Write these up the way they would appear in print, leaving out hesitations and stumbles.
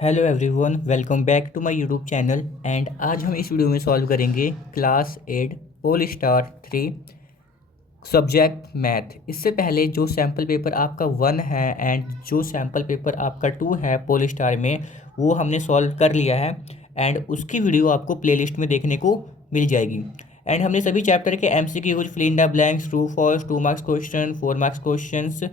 Hello everyone, welcome back to my YouTube channel. And आज हम इस वीडियो में सॉल्व करेंगे class 8 pole star 3 subject math. इससे पहले जो सैम्पल पेपर आपका 1 है एंड जो सैम्पल पेपर आपका 2 है पोल स्टार में, वो हमने सॉल्व कर लिया है एंड उसकी वीडियो आपको प्लेलिस्ट में देखने को मिल जाएगी। एंड हमने सभी चैप्टर के MCQ, fill in the blanks, true false, 2 marks question, 4 marks questions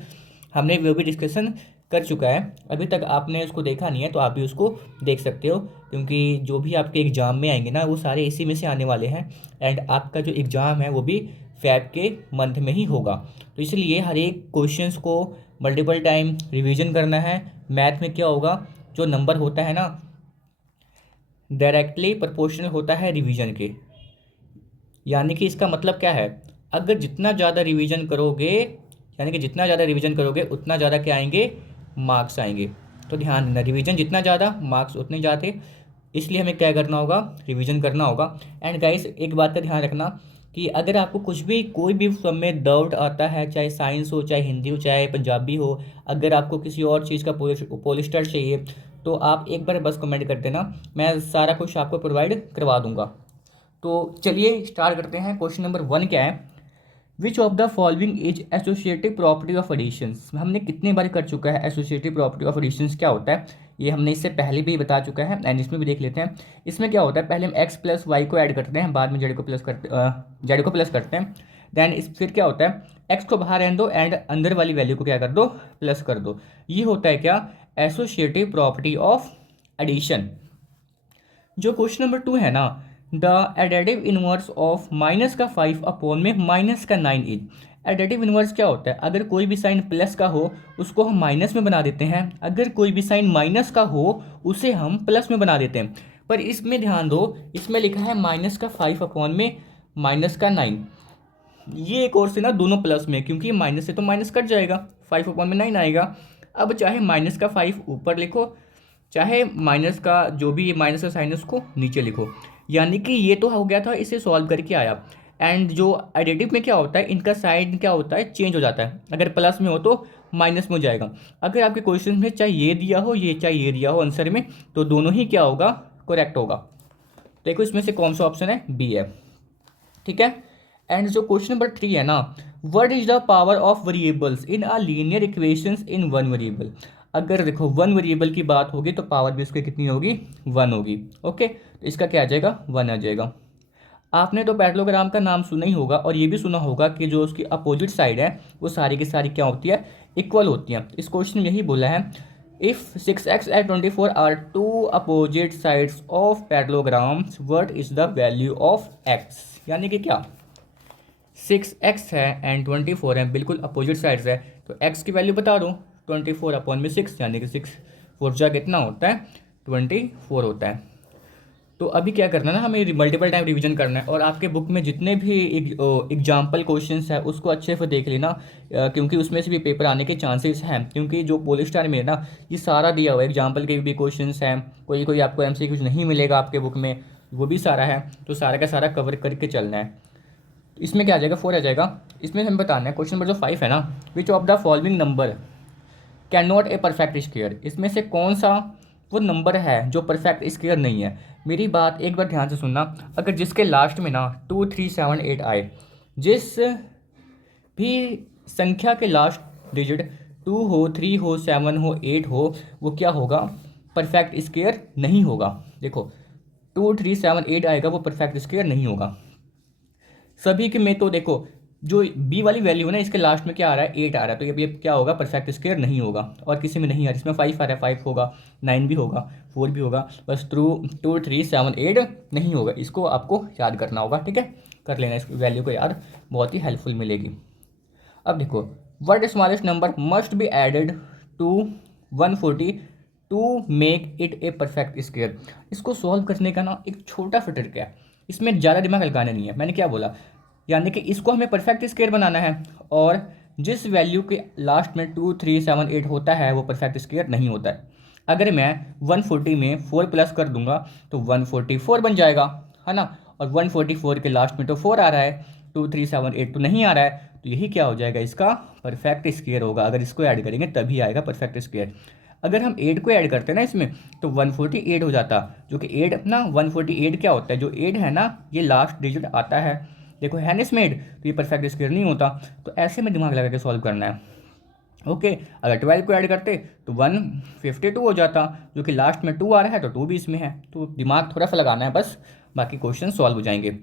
हमने वो भी डिस्कशन कर चुका है। अभी तक आपने उसको देखा नहीं है तो आप भी उसको देख सकते हो, क्योंकि जो भी आपके एग्ज़ाम में आएंगे ना वो सारे इसी में से आने वाले हैं। एंड आपका जो एग्ज़ाम है वो भी फैब के मंथ में ही होगा, तो इसलिए हर एक क्वेश्चंस को मल्टीपल टाइम रिवीजन करना है। मैथ में क्या होगा, जो नंबर होता है ना डायरेक्टली प्रोपोर्शनल होता है रिवीजन के। यानी कि इसका मतलब क्या है, अगर जितना ज़्यादा रिवीजन करोगे, यानी कि जितना ज़्यादा रिवीजन करोगे उतना ज़्यादा क्या आएंगे, मार्क्स आएंगे। तो ध्यान देना, रिवीजन जितना ज़्यादा मार्क्स उतने ज़्यादा, इसलिए हमें क्या करना होगा, रिवीजन करना होगा। एंड गाइस एक बात का ध्यान रखना कि अगर आपको कुछ भी कोई भी सब में डाउट आता है, चाहे साइंस हो, चाहे हिंदी हो, चाहे पंजाबी हो, अगर आपको किसी और चीज़ का पोलिस्टर चाहिए तो आप एक बार बस कमेंट कर देना, मैं सारा कुछ आपको प्रोवाइड करवा दूंगा। तो चलिए स्टार्ट करते हैं। क्वेश्चन नंबर 1 क्या है, which of the following is associative property of additions. हमने कितने बार कर चुका है एसोसिएटिव प्रॉपर्टी ऑफ एडिशंस क्या होता है, ये हमने इससे पहले भी बता चुका है एंड इसमें भी देख लेते हैं। इसमें क्या होता है, पहले हम एक्स प्लस वाई को ऐड करते हैं, बाद में जेड को प्लस करते हैं। देन इस फिर क्या होता है, एक्स को बाहर रहने दो एंड अंदर वाली वैल्यू को क्या कर दो, प्लस कर दो। ये होता है क्या, एसोसिएटिव प्रॉपर्टी ऑफ एडिशन। जो क्वेश्चन नंबर 2 है ना, the additive inverse of minus का 5 अपॉन में माइनस का 9 इज। एडेटिव इनवर्स क्या होता है, अगर कोई भी साइन प्लस का हो उसको हम माइनस में बना देते हैं, अगर कोई भी साइन माइनस का हो उसे हम प्लस में बना देते हैं। पर इसमें ध्यान दो, इसमें लिखा है माइनस का 5 अपॉन में माइनस का 9। ये एक और से ना दोनों प्लस में, क्योंकि माइनस से तो माइनस कट जाएगा, 5 अपॉन में 9 आएगा। अब चाहे माइनस का 5 ऊपर लिखो, चाहे माइनस का जो भी माइनस का साइन है उसको नीचे लिखो। यानी कि ये तो हो गया था, इसे सॉल्व करके आया। एंड जो एडिटिव में क्या होता है, इनका साइन क्या होता है, चेंज हो जाता है। अगर प्लस में हो तो माइनस में हो जाएगा। अगर आपके क्वेश्चन में चाहे ये दिया हो, ये चाहे ये दिया हो आंसर में, तो दोनों ही क्या होगा, करेक्ट होगा। देखो इसमें से कौन सा ऑप्शन है, बी है, ठीक है। एंड जो क्वेश्चन नंबर 3 है ना, what is the power of variables in a linear equations in one variable. अगर देखो वन वेरिएबल की बात होगी तो पावर भी उसकी कितनी होगी, 1 होगी। ओके, तो इसका क्या आ जाएगा, 1 आ जाएगा। आपने तो पैरेललोग्राम का नाम सुना ही होगा और ये भी सुना होगा कि जो उसकी अपोजिट साइड है वो सारी की सारी क्या होती है, इक्वल होती है। इस क्वेश्चन में यही बोला है, if 6x and 24 are two opposite sides of parallelograms, what is the value of x। यानी कि क्या, 6x है एंड 24 है, बिल्कुल अपोजिट साइड्स है, तो x की वैल्यू बता दो, 24 अपॉन में 6, यानी कि 6 फोर जा कितना होता है, 24 होता है। तो अभी क्या करना है ना, हमें मल्टीपल टाइम रिवीजन करना है और आपके बुक में जितने भी एग्जाम्पल क्वेश्चंस है उसको अच्छे से देख लेना, क्योंकि उसमें से भी पेपर आने के चांसेस हैं। क्योंकि जो पोलिस्टार में है ना, ये सारा दिया हुआ है, एग्जाम्पल के भी क्वेश्चंस हैं, कोई कोई आपको MCQ नहीं मिलेगा आपके बुक में, वो भी सारा है, तो सारा का सारा कवर करके चलना है। इसमें क्या आ जाएगा, 4 आ जाएगा। इसमें हमें बताना है क्वेश्चन नंबर जो 5 है ना, विच of the following number can not a perfect square. इसमें से कौन सा वो नंबर है जो परफेक्ट स्क्वायर नहीं है। मेरी बात एक बार ध्यान से सुनना, अगर जिसके लास्ट में ना 2 3 7 8 आए, जिस भी संख्या के लास्ट डिजिट 2 हो, 3 हो, 7 हो, 8 हो, वो क्या होगा, परफेक्ट स्क्वायर नहीं होगा। देखो 2 3 7 8 आएगा, वो परफेक्ट स्क्वायर नहीं होगा। सभी के में तो देखो जो बी वाली वैल्यू है ना, इसके लास्ट में क्या आ रहा है, 8 आ रहा है, तो ये क्या होगा, परफेक्ट स्क्वायर नहीं होगा। और किसी में नहीं आ रहा, इसमें 5 आ रहा है, 5 होगा, 9 भी होगा, 4 भी होगा, बस 2 3 7 8 नहीं होगा। इसको आपको याद करना होगा, ठीक है, कर लेना इस वैल्यू को याद, बहुत ही हेल्पफुल मिलेगी। अब देखो, what smallest number must be added to 140 to make it a perfect square. इसको सॉल्व करने का ना एक छोटा सा ट्रिक है, इसमें ज़्यादा दिमाग लगाना नहीं है। मैंने क्या बोला, यानी कि इसको हमें परफेक्ट स्क्वायर बनाना है और जिस वैल्यू के लास्ट में 2 3 7 8 होता है वो परफेक्ट स्क्वायर नहीं होता है। अगर मैं 140 में 4 प्लस कर दूंगा तो 144 बन जाएगा, है ना। और 144 के लास्ट में तो 4 आ रहा है, 2 3 7 8 तो नहीं आ रहा है, तो यही क्या हो जाएगा, इसका परफेक्ट स्क्वायर होगा। अगर इसको ऐड करेंगे तभी आएगा परफेक्ट स्क्वायर। अगर हम 8 को ऐड करते हैं ना इसमें तो 148 हो जाता, जो कि 8 ना 148 क्या होता है, जो 8 है ना ये लास्ट डिजिट आता है, देखो है ना इसमें 8, तो ये परफेक्ट स्क्वायर नहीं होता, तो ऐसे में दिमाग लगा के सॉल्व करना है। ओके, अगर 12 को ऐड करते तो 152 हो जाता, जो कि लास्ट में 2 आ रहा है तो 2 भी इसमें है, तो दिमाग थोड़ा सा लगाना है बस, बाकी क्वेश्चन सॉल्व हो जाएंगे।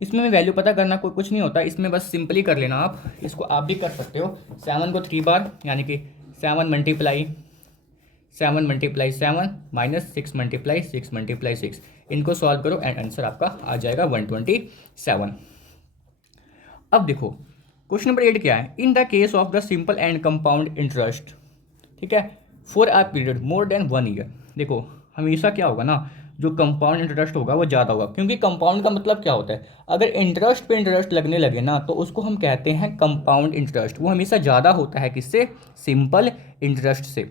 इसमें मैं वैल्यू पता करना कोई कुछ नहीं होता, इसमें बस सिंपली कर लेना आप, इसको आप भी कर सकते हो। 7 को 3 बार यानी कि 7 मल्टीप्लाई 7 माइनस 6 मल्टीप्लाई 6, इनको सॉल्व करो एंड आंसर आपका आ जाएगा 127। अब देखो क्वेश्चन नंबर 8 क्या है, in the case of the simple and compound interest, ठीक है, for a period more than 1 year. देखो हमेशा क्या होगा ना, जो कंपाउंड इंटरेस्ट होगा वो ज़्यादा होगा, क्योंकि कंपाउंड का मतलब क्या होता है, अगर इंटरेस्ट पे इंटरेस्ट लगने लगे ना तो उसको हम कहते हैं कंपाउंड इंटरेस्ट, वो हमेशा ज़्यादा होता है किससे, सिंपल इंटरेस्ट से।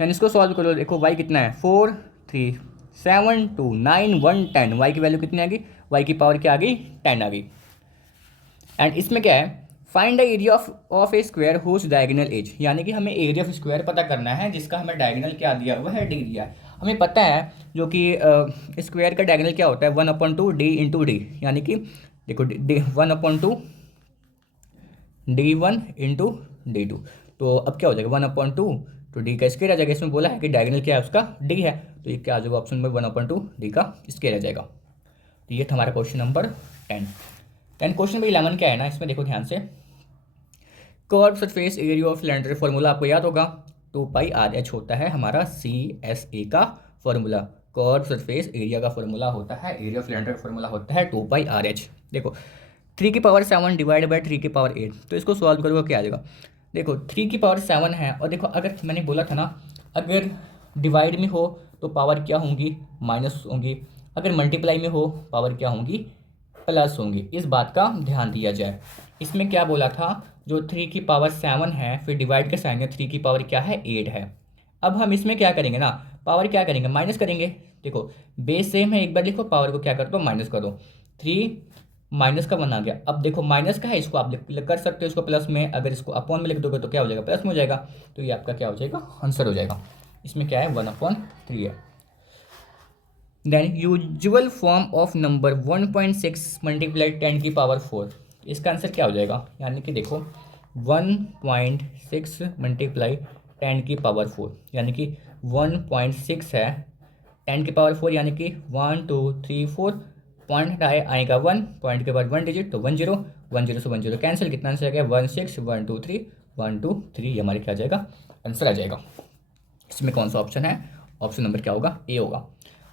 देन इसको सॉल्व करो, देखो वाई कितना है 4 3 7 2 9 1 10, वाई की वैल्यू कितनी आ गई, वाई की पावर क्या आ गई 10 आ गई। एंड इसमें क्या है, find the area of a square whose diagonal edge, यानी कि हमें एरिया ऑफ स्क्वायर पता करना है जिसका हमें डायगोनल क्या दिया हुआ है, डी दिया है। हमें पता है जो कि स्क्वायर का डायगोनल क्या होता है 1/2 डी इंटू डी, यानी कि देखो 1/2 D1 इंटू D2, तो अब क्या हो जाएगा 1/2 तो डी का स्क्वायर आ जाएगा, इसमें बोला है कि डायगोनल क्या है उसका डी है, तो ये क्या आ जाएगा ऑप्शन में 1/2 डी का स्क्वायर आ जाएगा। तो ये था हमारा question number 10। Then question number 11 क्या है ना, इसमें देखो ध्यान से, curve surface area of cylinder formula आपको याद होगा, 2πr/h होता है हमारा CSA का फॉर्मूला, कर्व सरफेस एरिया का फॉर्मूला होता है, एरिया ऑफ सिलेंडर का फॉर्मूला होता है 2πr/h। देखो 3 की पावर 7 डिवाइड बाई 3 की पावर 8, तो इसको सॉल्व करोगे क्या आ जाएगा, देखो 3 की पावर 7 है, और देखो अगर मैंने बोला था ना अगर डिवाइड में हो तो पावर क्या होंगी, माइनस होंगी, अगर मल्टीप्लाई में हो पावर क्या होंगी, प्लस होंगी, इस बात का ध्यान दिया जाए। इसमें क्या बोला था, जो 3 की पावर 7 है फिर डिवाइड का साइन है, 3 की पावर क्या है 8 है। अब हम इसमें क्या करेंगे ना, पावर क्या करेंगे माइनस करेंगे, देखो बेस सेम है, एक बार लिखो पावर को क्या कर दो माइनस कर दो, 3 माइनस का 1 आ गया। अब देखो माइनस का है, इसको आप कर सकते हो इसको प्लस में, अगर इसको अपॉन में लिख दोगे तो क्या हो जाएगा प्लस में हो जाएगा, तो ये आपका क्या हो जाएगा आंसर हो जाएगा। इसमें क्या है 1/3 है। Than usual form of number 1.6 multiply 10 की पावर 4, इसका आंसर क्या हो जाएगा, यानी कि देखो 1.6 मल्टीप्लाई 10 की पावर 4, यानी कि 1.6 है 10 की पावर 4, यानी कि 1 2 3 4 पॉइंट आएगा 1, पॉइंट के बाद 1 डिजिट तो 10, 10 से 10 कैंसिल, कितना आंसर आ गया 1 6 1 2 3 1 2 3, ये हमारे क्या आ जाएगा आंसर आ जाएगा। इसमें कौन सा ऑप्शन है, ऑप्शन नंबर क्या होगा ए होगा।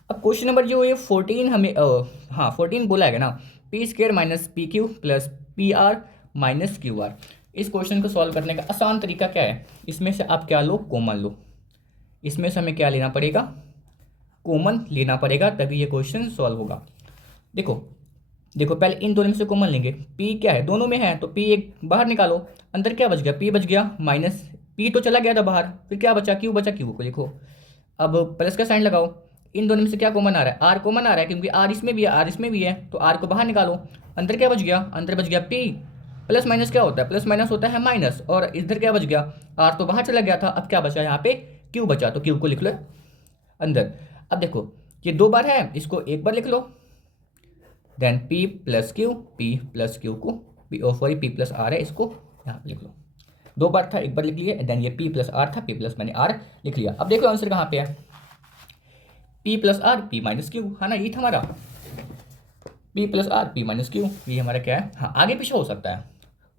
अब क्वेश्चन नंबर जो ये 14 हमें 14 बोला है ना, p² minus PQ plus PR minus QR, इस क्वेश्चन को सॉल्व करने का आसान तरीका क्या है, इसमें से आप क्या लो कॉमन लो, इसमें से हमें क्या लेना पड़ेगा कॉमन लेना पड़ेगा, तभी ये क्वेश्चन सॉल्व होगा। देखो पहले इन दोनों में से कॉमन लेंगे, p क्या है दोनों में है तो p एक बाहर निकालो, अंदर क्या बच गया p बच गया, माइनस p तो चला गया था बाहर, फिर क्या बचा q बचा, q को लिखो, अब प्लस का साइन लगाओ, इन दोनों में से क्या कॉमन आ रहा है, r कॉमन आ रहा है, क्योंकि r इसमें भी है r इसमें भी है, तो r को बाहर निकालो, अंदर क्या बच गया, अंदर बच गया p, प्लस माइनस क्या होता है, प्लस माइनस होता है माइनस, और इधर क्या बच गया r तो बाहर चला गया था, अब क्या बचा यहाँ पे q बचा, तो q को लिख लो अंदर। अब देखो ये 2 बार है, इसको एक बार लिख लो, देन p प्लस क्यू को p प्लस r है, इसको यहाँ पे लिख लो, 2 बार था एक बार लिख लिए, देन ये p प्लस r था, p प्लस मैंने r लिख लिया। अब देखो आंसर कहाँ पे है, p plus r p minus Q, है ना, ये था हमारा p plus r p minus Q, ये हमारा क्या है, हाँ आगे पीछे हो सकता है,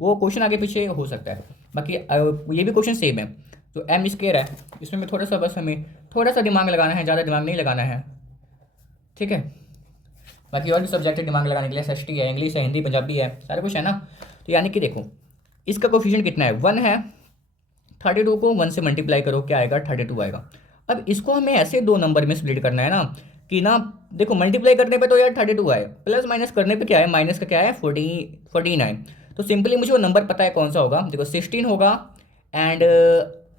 वो क्वेश्चन आगे पीछे हो सकता है, बाकी ये भी क्वेश्चन सेम है। तो m स्क्वायर है, इसमें थोड़ा सा बस हमें थोड़ा सा दिमाग लगाना है, ज़्यादा दिमाग नहीं लगाना है, ठीक है। बाकी और भी सब्जेक्ट दिमाग लगाने के लिए SST है, इंग्लिश है, हिंदी पंजाबी है, सारा कुछ है ना। तो यानी कि देखो इसका कोफिशिएंट कितना है 1 है, 32 को 1 से मल्टीप्लाई करो क्या आएगा 32 आएगा। अब इसको हमें ऐसे 2 नंबर में स्प्लिट करना है ना कि ना, देखो मल्टीप्लाई करने पे तो यार 32 आए, प्लस माइनस करने पे क्या है, माइनस का क्या है 14 आए, तो सिंपली मुझे वो नंबर पता है कौन सा होगा, देखो 16 होगा, एंड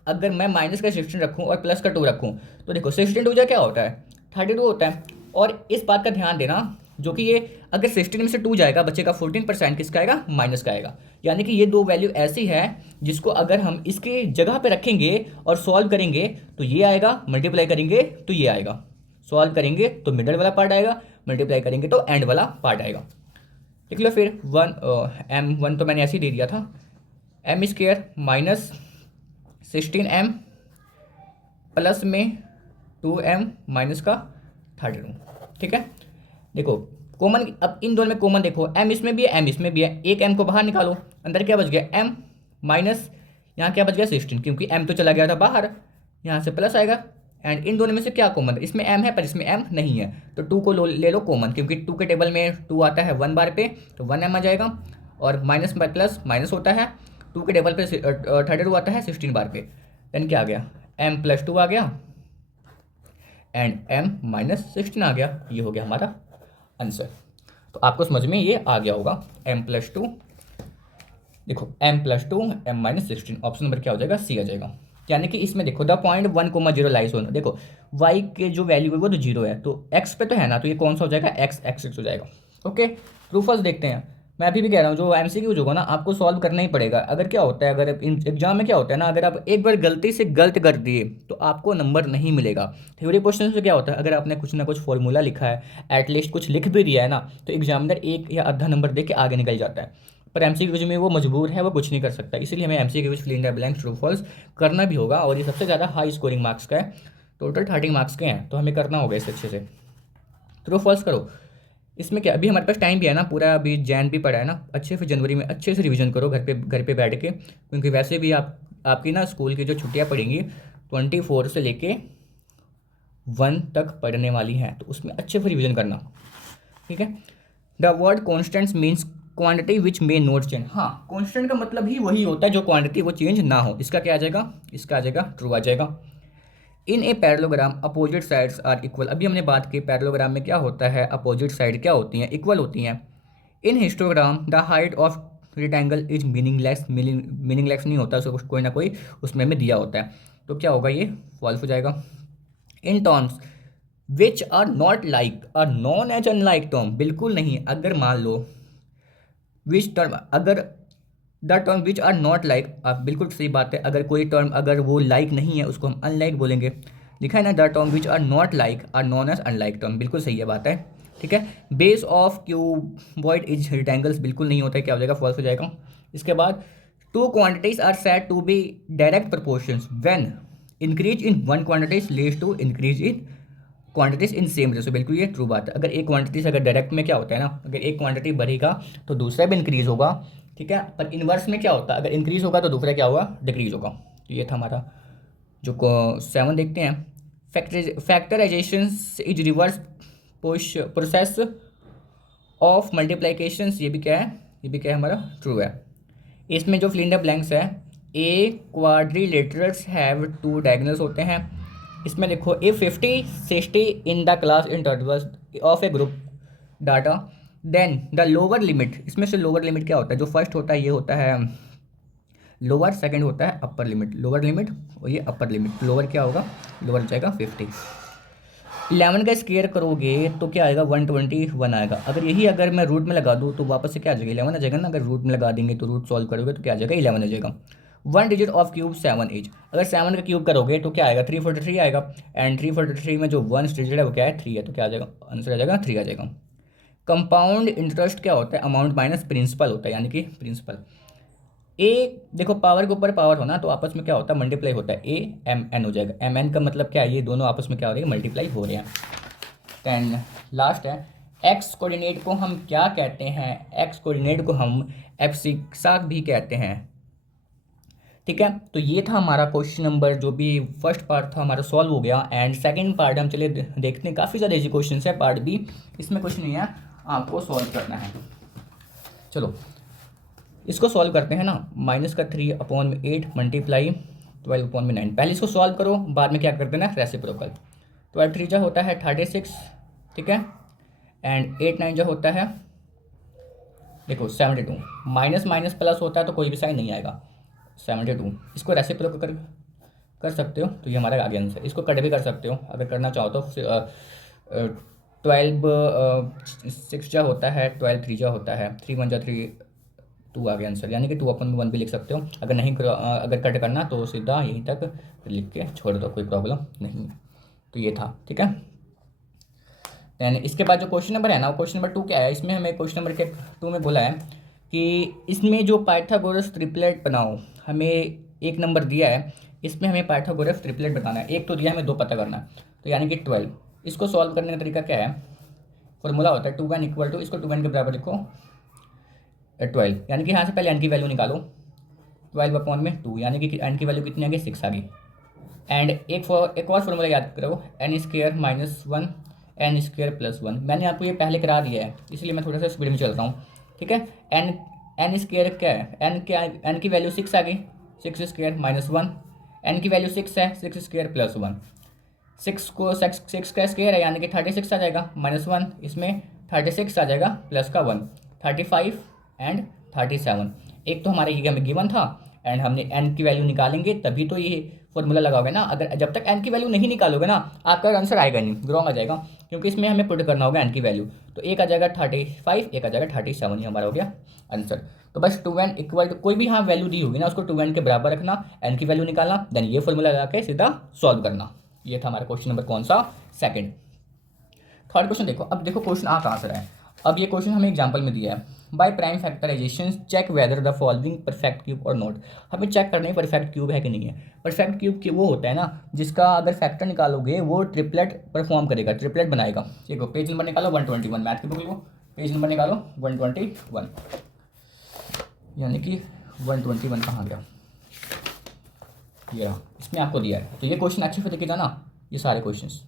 अगर मैं माइनस का 16 रखूँ और प्लस का 2 रखूँ तो देखो 16 2 क्या होता है 32 होता है। और इस बात का ध्यान देना जो कि ये अगर 16 में से 2 जाएगा बचेगा 14%, किसका आएगा, माइनस का आएगा। यानी कि ये दो वैल्यू ऐसी है जिसको अगर हम इसके जगह पे रखेंगे और सॉल्व करेंगे तो ये आएगा, मल्टीप्लाई करेंगे तो ये आएगा, सॉल्व करेंगे तो मिडल वाला पार्ट आएगा, मल्टीप्लाई करेंगे तो एंड वाला पार्ट आएगा। लिख लो फिर M1 तो मैंने ऐसे ही दे दिया था, M square minus 16m plus में 2m माइनस का 32। ठीक है, देखो कॉमन, अब इन दोनों में कॉमन देखो, m इसमें भी है m इसमें भी है, एक m को बाहर निकालो, अंदर क्या बच गया m माइनस, यहाँ क्या बच गया 16, क्योंकि m तो चला गया था बाहर, यहाँ से प्लस आएगा। एंड इन दोनों में से क्या कॉमन है, इसमें m है पर इसमें m नहीं है, तो 2 को ले लो कॉमन, क्योंकि 2 के टेबल में 2 आता है 1 बार पे, तो 1m आ जाएगा, और माइनस बाय प्लस माइनस होता है, 2 के टेबल पे 32 आता है 16 बार पे, देन क्या आ गया, m प्लस 2 आ गया एंड m माइनस 16 आ गया। ये हो गया हमारा आंसर। तो आपको समझ में ये आ गया होगा, m प्लस 2, देखो m plus 2 m minus 16, option number क्या हो जाएगा, सी आ जाएगा। यानी कि इसमें देखो द पॉइंट 1,0 लाइज ऑन, देखो y के जो वैल्यू है वो तो 0 है, तो x पे तो है ना, तो ये कौन सा हो जाएगा, x एक्सिस हो जाएगा। ओके, ट्रू फॉल्स देखते हैं। मैं अभी भी कह रहा हूँ जो MCQ होगा ना आपको सॉल्व करना ही पड़ेगा। अगर क्या होता है, अगर एग्जाम में क्या होता है ना, अगर आप एक बार गलती से गलत कर दिए तो आपको नंबर नहीं मिलेगा। थ्योरी क्वेश्चन से क्या होता है, अगर आपने कुछ ना कुछ फॉर्मूला लिखा है, एटलीस्ट कुछ लिख भी दिया है ना, तो एग्जामिनर 1 या आधा नंबर दे के आगे निकल जाता है। पर MCQ में वो मजबूर है, वो कुछ नहीं कर सकता, इसीलिए हमें MCQ fill in the blanks true false करना भी होगा। और ये सबसे ज़्यादा हाई स्कोरिंग मार्क्स का है, टोटल 30 मार्क्स के हैं, तो हमें करना होगा इसे अच्छे से। ट्रू फॉल्स करो, इसमें क्या, अभी हमारे पास टाइम भी है ना पूरा, अभी जैन भी पड़ा है ना, अच्छे से जनवरी में अच्छे से रिवीजन करो घर पे बैठ के, क्योंकि वैसे भी आपकी ना स्कूल की जो छुट्टियां पड़ेंगी 24 से लेके 1 तक पढ़ने वाली हैं, तो उसमें अच्छे से रिवीजन करना। ठीक है, the word constants means quantity which may not change. हाँ, कॉन्स्टेंट का मतलब ही वही होता है जो क्वांटिटी वो चेंज ना हो। इसका क्या आ जाएगा, इसका आ जाएगा ट्रू आ जाएगा। In a parallelogram opposite sides are equal, अभी हमने बात की पैरेललोग्राम में क्या होता है, अपोजिट साइड क्या होती हैं, इक्वल होती हैं। In histogram the height of rectangle is meaningless, meaningless नहीं होता, उसको कोई ना कोई उसमें में दिया होता है, तो क्या होगा, ये फॉल्स हो जाएगा। In terms which are not like are known as unlike term, बिल्कुल नहीं। अगर मान लो विच टर्म, अगर the term which are not like, आप बिल्कुल सही बात है, अगर कोई टर्म अगर वो लाइक नहीं है उसको हम अनलाइक बोलेंगे। लिखा है ना, the term which are not like are known as unlike term, बिल्कुल सही है बात है। ठीक है, base of cuboid is rectangles, बिल्कुल नहीं होता है, क्या हो जाएगा, फॉल्स हो जाएगा। इसके बाद two quantities are said to be direct proportions when increase in one quantities leads to increase in quantities in same ratio, बिल्कुल ये ट्रू बात है। अगर एक क्वांटिटी से, अगर डायरेक्ट में क्या होता है ना, अगर एक क्वांटिटी बढ़ेगा तो दूसरा भी इंक्रीज होगा। ठीक है, पर इनवर्स में क्या होता है, अगर इंक्रीज होगा तो दूसरा क्या होगा, डिक्रीज होगा। तो ये था हमारा जो 7 देखते हैं, factorisation is reverse process of multiplication, ये भी क्या है, ये भी क्या है हमारा ट्रू है। इसमें जो फिल इन द ब्लैंक्स है, ए क्वाड्रिलेटरल्स हैव 2 डायगोनल्स होते हैं। इसमें देखो a 50 60 in the class intervals of a group data, then the lower limit, इसमें से लोअर लिमिट क्या होता है, जो फर्स्ट होता है ये होता है लोअर, सेकंड होता है अपर लिमिट, लोअर लिमिट और ये अपर लिमिट। लोअर क्या होगा, लोअर हो जाएगा 50। 11 का स्क्वायर करोगे तो क्या आएगा, 121 आएगा। अगर यही अगर मैं रूट में लगा दूँ तो वापस से क्या आ जाएगा, 11 आ जाएगा ना। अगर रूट में लगा देंगे तो रूट सॉल्व करोगे तो क्या आ जाएगा, 11 आ जाएगा। 1 डिजिट ऑफ क्यूब 7 इज, अगर 7 का क्यूब करोगे तो क्या आएगा, 343 आएगा। एंड 343 में जो 1 डिजिट है वो क्या है, 3 है, तो क्या आ जाएगा, आंसर आ जाएगा 3 आ जाएगा। कंपाउंड इंटरेस्ट क्या होता है, अमाउंट माइनस प्रिंसिपल होता है, यानी कि प्रिंसिपल। ए देखो पावर के ऊपर पावर होना तो आपस में क्या होता है, मल्टीप्लाई होता है, ए एम एन हो जाएगा। एम एन का मतलब क्या है, ये दोनों आपस में क्या हो रही है, मल्टीप्लाई हो रहे हैं। एंड लास्ट है, एक्स कोऑर्डिनेट को हम क्या कहते हैं, एक्स कोऑर्डिनेट को हम एब्सिक्सा भी कहते हैं। ठीक है, तो ये था हमारा क्वेश्चन नंबर, जो भी फर्स्ट पार्ट था हमारा सॉल्व हो गया। एंड सेकंड पार्ट हम चले देखते हैं, काफ़ी ज़्यादा इजी क्वेश्चन है पार्ट बी, इसमें कुछ नहीं है, आपको सॉल्व करना है। चलो इसको सॉल्व करते हैं ना, -3/8 मल्टीप्लाई 12/9। पहले इसको सॉल्व करो, बाद में क्या करते हैं ना, रेसिप्रोकल। 12 3 जा होता है 36, ठीक है, एंड 8 9 जा होता है देखो 72, माइनस माइनस प्लस होता है तो कोई भी साइन नहीं आएगा, 72। इसको रेसिप्रोकल कर सकते हो तो ये हमारा आगे आंसर। इसको कट भी कर सकते हो अगर करना चाहो तो, 12 6 जा होता है, 12 3 जा होता है, 3 1 जा 3, 2 आ गया आंसर। यानी कि 2/1 भी लिख सकते हो। अगर नहीं अगर कट करना तो सीधा यहीं तक लिख के छोड़ दो, कोई प्रॉब्लम नहीं है। तो ये था, ठीक है। दैन इसके बाद जो क्वेश्चन नंबर है ना, वो क्वेश्चन नंबर 2 क्या है, इसमें हमें क्वेश्चन नंबर के 2 में बोला है कि इसमें जो पाइथागोरस ट्रिपलेट बनाओ, हमें एक नंबर दिया है, इसमें हमें पाइथागोरस ट्रिपलेट बताना है। एक तो दिया, हमें 2 पता करना है। तो यानी कि 12, इसको सॉल्व करने का तरीका क्या है, फॉर्मूला होता है 2n इक्वल टू, इसको 2n के बराबर लिखो 12, यानी कि यहाँ से पहले n की वैल्यू निकालो, 12/2, यानी कि n की वैल्यू कितनी आ गई, 6 आ गई। एंड एक और फॉर्मूला याद करो, n² - 1 n² + 1। मैंने आपको ये पहले करा दिया है, इसलिए मैं थोड़ा सा स्पीड में चल रहा हूँ, ठीक है। n² क्या है, n की वैल्यू 6 आ गई, 6² - 1, n की वैल्यू 6 है, 6² + 1, 6 का स्क्वायर है यानी कि 36 आ जाएगा, -1 इसमें 36 आ जाएगा, प्लस का 1 35 एंड 37। एक तो हमारे ये हमें गिवन था, एंड हमने n की वैल्यू निकालेंगे तभी तो ये फॉर्मूला लगाओगे ना। अगर जब तक n की वैल्यू नहीं निकालोगे ना, आपका आंसर आएगा नहीं, रॉन्ग आ जाएगा, क्योंकि इसमें हमें पुट करना होगा n की वैल्यू। तो एक आ जाएगा 35, एक आ जाएगा 37, ये हमारा हो गया आंसर। तो बस 2n इक्वल टू कोई भी यहाँ वैल्यू दी होगी ना, उसको 2n के बराबर रखना, n की वैल्यू निकालना, देन ये फॉर्मूला लगा के सीधा सॉल्व करना। ये था हमारा क्वेश्चन नंबर कौन सा, सेकंड। थर्ड क्वेश्चन देखो, अब देखो क्वेश्चन आ कहाँ से रहा है। अब ये क्वेश्चन हमें एग्जांपल में दिया है, by prime factorisation check whether the following perfect cube और नॉट। हमें चेक करना है परफेक्ट क्यूब है कि नहीं है। परफेक्ट क्यूब वो होता है ना, जिसका अगर फैक्टर निकालोगे वो ट्रिपलेट परफॉर्म करेगा, ट्रिपलेट बनाएगा। देखो पेज नंबर निकालो 121, मैथ की बुक लो, पेज नंबर निकालो 121, यानी कि 121 कहाँ गया, ये रहा, इसमें आपको दिया है। तो ये क्वेश्चन अच्छे से देखिएगा ना, ये सारे क्वेश्चंस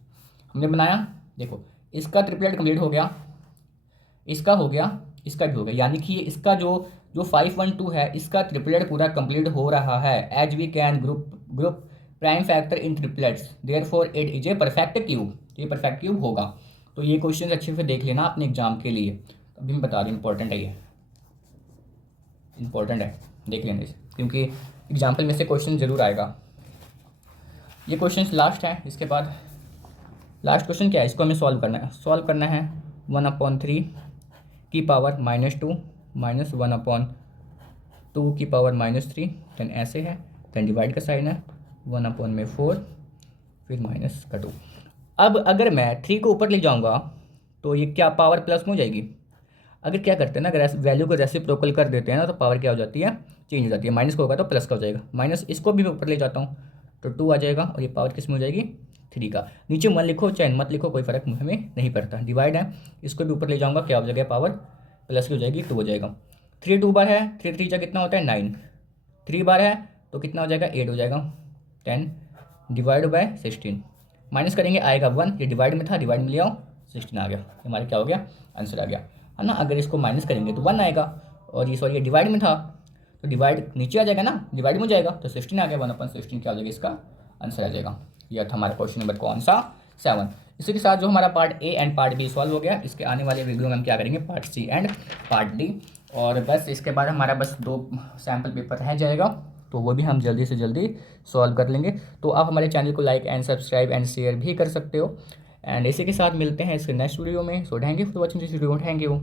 हमने बनाया। देखो इसका ट्रिपलेट कंप्लीट हो गया, इसका हो गया, इसका भी हो गया, यानी कि इसका जो 512 है, इसका ट्रिपलेट पूरा कंप्लीट हो रहा है। As we can group prime factor in triplets, therefore it is a perfect cube. ये परफेक्ट क्यूब होगा। तो ये क्वेश्चन अच्छे से देख लेना अपने एग्जाम के लिए, अभी मैं बता रही हूँ, इंपॉर्टेंट है, ये इंपॉर्टेंट है, देख लेना इसे, क्योंकि एग्जाम्पल में से क्वेश्चन जरूर आएगा। ये क्वेश्चन लास्ट है, इसके बाद लास्ट क्वेश्चन क्या है, इसको हमें सॉल्व करना है। 1/3 की पावर -2 -1/2 की पावर -3, देन ऐसे है, देन डिवाइड का साइन है, 1/4 फिर -2। अब अगर मैं 3 को ऊपर ले जाऊंगा तो ये क्या पावर प्लस में हो जाएगी। अगर क्या करते हैं ना, अगर वैल्यू को रेसिप्रोकल कर देते हैं ना, तो पावर क्या हो जाती है, चेंज हो जाती है। माइनस को होगा तो प्लस का हो जाएगा, माइनस इसको भी मैं ऊपर ले जाता हूँ तो 2 आ जाएगा, और ये पावर किस में हो जाएगी, 3 का। नीचे 1 लिखो चाहे मत लिखो, कोई फर्क हमें नहीं पड़ता, डिवाइड है, इसको भी ऊपर ले जाऊँगा, क्या हो जाएगा, पावर प्लस की हो जाएगी, 2 हो जाएगा। 3 2 बार है, 3 3 कितना होता है 9, 3 बार है तो कितना हो जाएगा, 8 हो जाएगा, 10 डिवाइड बाय 16, माइनस करेंगे आएगा 1, ये डिवाइड में था, डिवाइड में ले आओ 16 आ गया, हमारा क्या हो गया, आंसर आ गया, है ना। अगर इसको माइनस करेंगे तो 1 आएगा, और ये सॉरी ये डिवाइड में था तो डिवाइड नीचे आ जाएगा ना, डिवाइड में हो जाएगा, तो 16 आ गया, 1/16 क्या हो जाएगा, इसका आंसर आ जाएगा। यह था हमारा क्वेश्चन नंबर कौन सा, 7। इसी के साथ जो हमारा part A and part B solve हो गया। इसके आने वाले वीडियो में हम क्या करेंगे, part C and part D, और बस इसके बाद हमारा बस 2 सैम्पल पेपर रह जाएगा, तो वो भी हम जल्दी से जल्दी सॉल्व कर लेंगे। तो आप हमारे चैनल को like and subscribe and share भी कर सकते हो। एंड इसी के साथ मिलते हैं इसके नेक्स्ट वीडियो में। So thank you for watching this video, thank you.